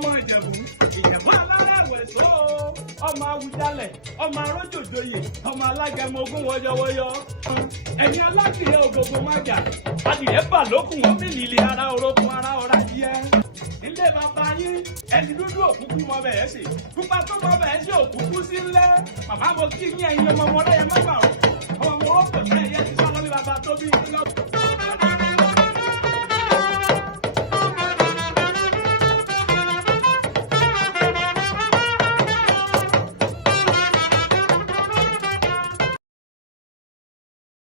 Ìjẹ̀bú alárẹ̀wẹ̀ tó ọmọ Awùjalẹ̀ ọmọ arójòjòyè ọmọ alágẹmọ ogún wọyọwọyọ ẹ̀yin alákìyẹ ògògò májà adìyẹ bà lókùn wọn fìlì ilé ara orókun ara ọ̀rá yẹ ilé bàbá yín ẹni dúdú òkúkú mọ bẹ̀ẹ́ sí pupa tó mọ bẹ̀ẹ́ sí òkúkú sí ńlẹ̀ màmá mo kí yín ẹ̀yin ọmọ ọmọ ọlẹ́yẹ mọ́gbà ọmọ ọmọ ó pè é ẹ̀yẹ ti sọ lọ́lẹ́ bàbá tó bí